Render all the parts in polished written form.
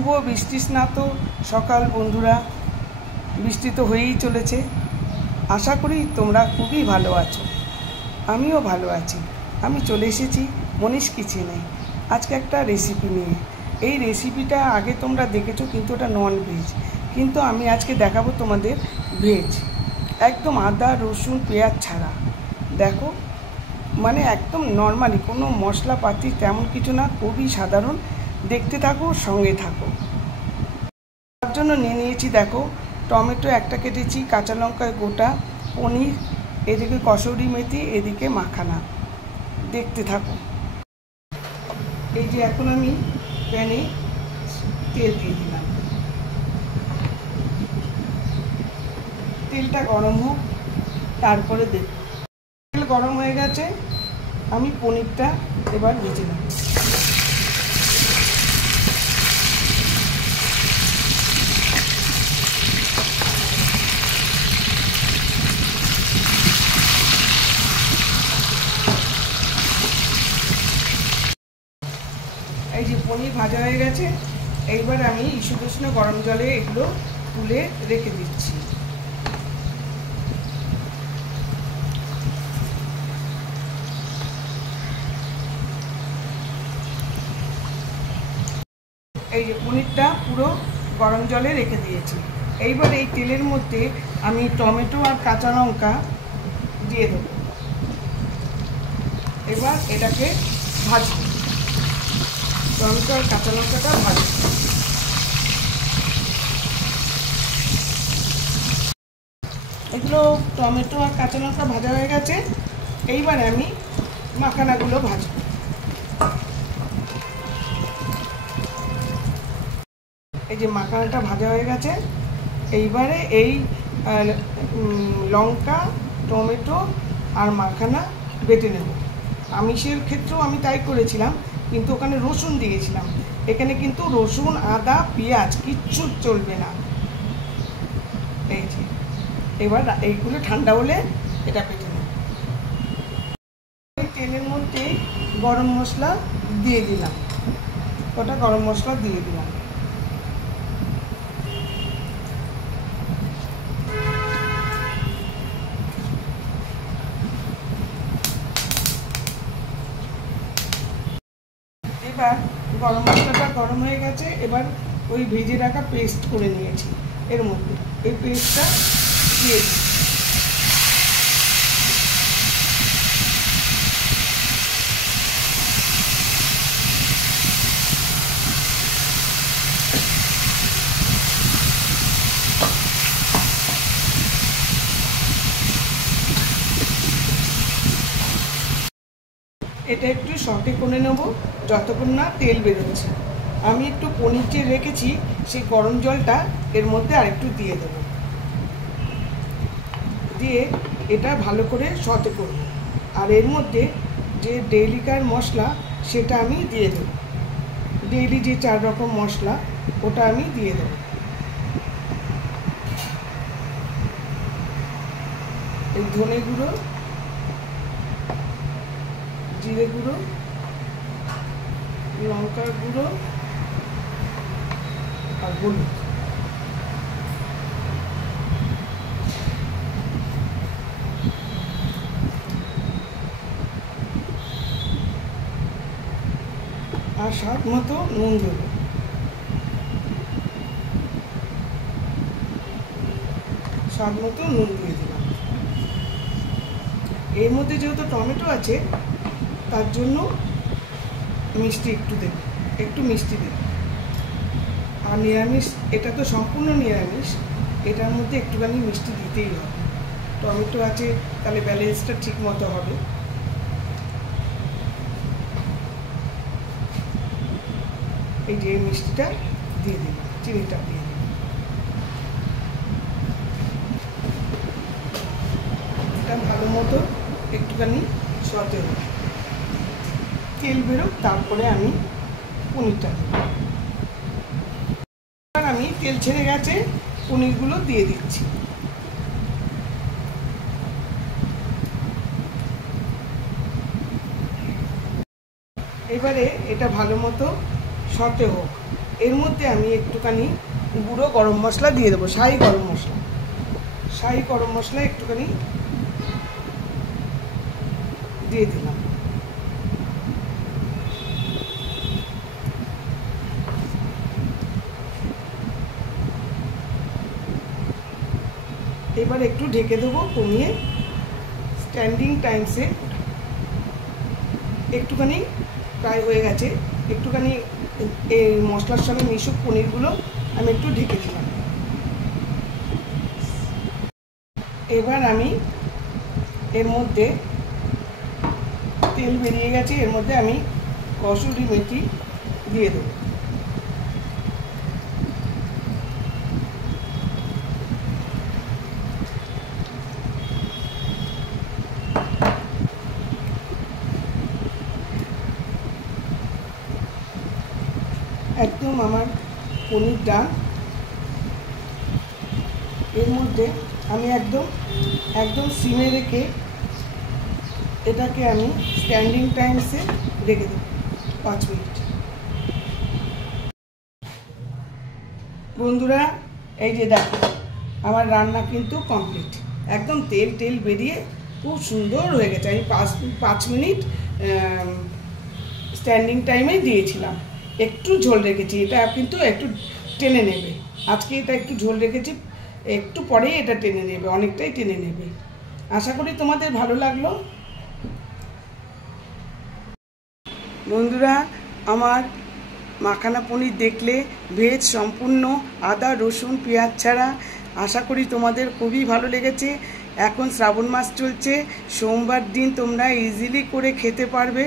শুভ বৃষ্টি স্নাত সকাল বন্ধুরা। বৃষ্টি তো হয়েই চলেছে। আশা করি তোমরা খুবই ভালো আছো, আমিও ভালো আছি। আমি চলে এসেছি মনীষ কিচেনে আজকে একটা রেসিপি নিয়ে। এই রেসিপিটা আগে তোমরা দেখেছো, কিন্তু ওটা নন ভেজ, কিন্তু আমি আজকে দেখাবো তোমাদের ভেজ, একদম আদা রসুন পেঁয়াজ ছাড়া। দেখো, মানে একদম নর্মালি, কোনো মশলাপাতি তেমন কিছু না, খুবই সাধারণ। দেখতে থাকো, সঙ্গে থাকো। তার জন্য নিয়ে নিয়েছি, দেখো, টমেটো একটা কেটেছি, কাঁচা লঙ্কা গোটা, পনির, এদিকে কসুরি মেথি, এদিকে মাখানা। দেখতে থাকো। এই যে এখন আমি প্যানে তেল দিয়ে দিলাম। তেলটা গরম হোক, তারপরে দেব। তেল গরম হয়ে গেছে, আমি পনিরটা এবার ভেজে নেব। এই যে পনির ভাজা হয়ে গেছে, এইবার আমি ইসুদুষ্ণ গরম জলে এগুলো তুলে রেখে দিচ্ছি। এই যে পনিরটা পুরো গরম জলে রেখে দিয়েছি। এইবার এই তেলের মধ্যে আমি টমেটো আর কাঁচা লঙ্কা দিয়ে দেব। এবার এটাকে ভাজব, টমেটো আর কাঁচা লঙ্কাটা ভাজব। এগুলো টমেটো আর কাঁচা লঙ্কা ভাজা হয়ে গেছে, এইবার আমি মাখানাগুলো ভাজব। এই যে মাখানাটা ভাজা হয়ে গেছে, এইবারে এই লঙ্কা, টমেটো আর মাখানা বেটে নেব। আমিষের ক্ষেত্রেও আমি তাই করেছিলাম, কিন্তু ওখানে রসুন দিয়েছিলাম। এখানে কিন্তু রসুন, আদা, পেঁয়াজ কিচ্ছু চলবে না। এই যে এবার এইগুলো ঠান্ডা হলে এটা বেটে নেব। তেলের মধ্যে গরম মশলা দিয়ে দিলাম, কটা গরম মশলা দিয়ে দিলাম। এবার গরম মশলাটা গরম হয়ে গেছে, এবার ওই ভেজে রাখা পেস্ট করে নিয়েছি এর মধ্যে, এই পেস্টটা দিয়ে দিই। এটা একটু সটে করে নেব যতক্ষণ না তেল বেরোচ্ছে। আমি একটু পনির যে রেখেছি সেই গরম জলটা এর মধ্যে আরেকটু দিয়ে দেব, দিয়ে এটা ভালো করে সটে করব। আর এর মধ্যে যে ডেইলিকার মশলা সেটা আমি দিয়ে দেব, ডেইলি যে 4 রকম মশলা ওটা আমি দিয়ে দেব। এই ধনে গুঁড়ো, জিরে গুঁড়ো, লঙ্কার গুঁড়ো আর হলুদ। আর স্বাদ মতো নুন দেবো। স্বাদ মতো নুন দিয়ে দিলাম। এর মধ্যে যেহেতু টমেটো আছে, তার জন্য মিষ্টি একটু দেব, একটু মিষ্টি দেব। আর নিরামিষ, এটা তো সম্পূর্ণ নিরামিষ, এটার মধ্যে একটুখানি মিষ্টি দিতেই হবে। টমেটো আছে, তাহলে ব্যালেন্সটা ঠিক মতো হবে। এই যে মিষ্টিটা দিয়ে দিলাম, চিনিটা দিয়ে দিলাম। এটা ভালো মতো একটুখানি সতে হবে, তেল বেরোক, তারপরে আমি পনিরটা দেব। এবার আমি তেল ছেড়ে গেছে, পনিরগুলো দিয়ে দিচ্ছি। এবারে এটা ভালো মতো সতে হোক, এর মধ্যে আমি একটুখানি গুঁড়ো গরম মশলা দিয়ে দেবো, শাহি গরম মশলা। শাহি গরম মশলা একটুখানি দিয়ে দিলাম। এবার একটু ঢেকে দেবো কমিয়ে। স্ট্যান্ডিং টাইমসে একটুখানি প্রায় হয়ে গেছে, একটুখানি এই মশলার সঙ্গে মিশুক পনিরগুলো আমি একটু ঢেকে দিলাম। এবার আমি এর মধ্যে তেল বেরিয়ে গেছে, এর মধ্যে আমি কসুরি মেথি দিয়ে দেবো। একদম আমার পনিরটা এর মধ্যে আমি একদম সিমে রেখে এটাকে আমি স্ট্যান্ডিং টাইমসে রেখে দেব 5 মিনিট। বন্ধুরা এই যে দেখো আমার রান্না কিন্তু কমপ্লিট, একদম তেল বেরিয়ে খুব সুন্দর হয়ে গেছে। আমি 5 মিনিট স্ট্যান্ডিং টাইমে দিয়েছিলাম, একটু ঝোল রেখেছি, এটা কিন্তু একটু টেনে নেবে। আজকে এটা একটু ঝোল রেখেছি, একটু পরেই এটা টেনে নেবে, অনেকটাই টেনে নেবে। আশা করি তোমাদের ভালো লাগলো। বন্ধুরা আমার মাখানা পনির দেখলে ভেজ সম্পূর্ণ, আদা রসুন পেঁয়াজ ছাড়া। আশা করি তোমাদের খুবই ভালো লেগেছে। এখন শ্রাবণ মাস চলছে, সোমবার দিন তোমরা ইজিলি করে খেতে পারবে।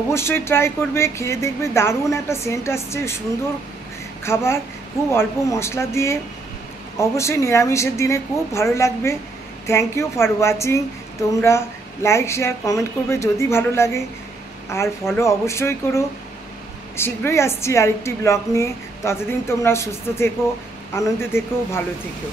অবশ্যই ট্রাই করবে, খেয়ে দেখবে দারুণ একটা সেন্ট আসছে, সুন্দর খাবার, খুব অল্প মশলা দিয়ে। অবশ্যই নিরামিষের দিনে খুব ভালো লাগবে। Thank you for watching. তোমরা লাইক শেয়ার কমেন্ট করবে যদি ভালো লাগে, আর ফলো অবশ্যই করো। শীঘ্রই আসছি আরেকটি ব্লগ নিয়ে। ততদিন তোমরা সুস্থ থেকো, আনন্দে থেকো, ভালো থেকো।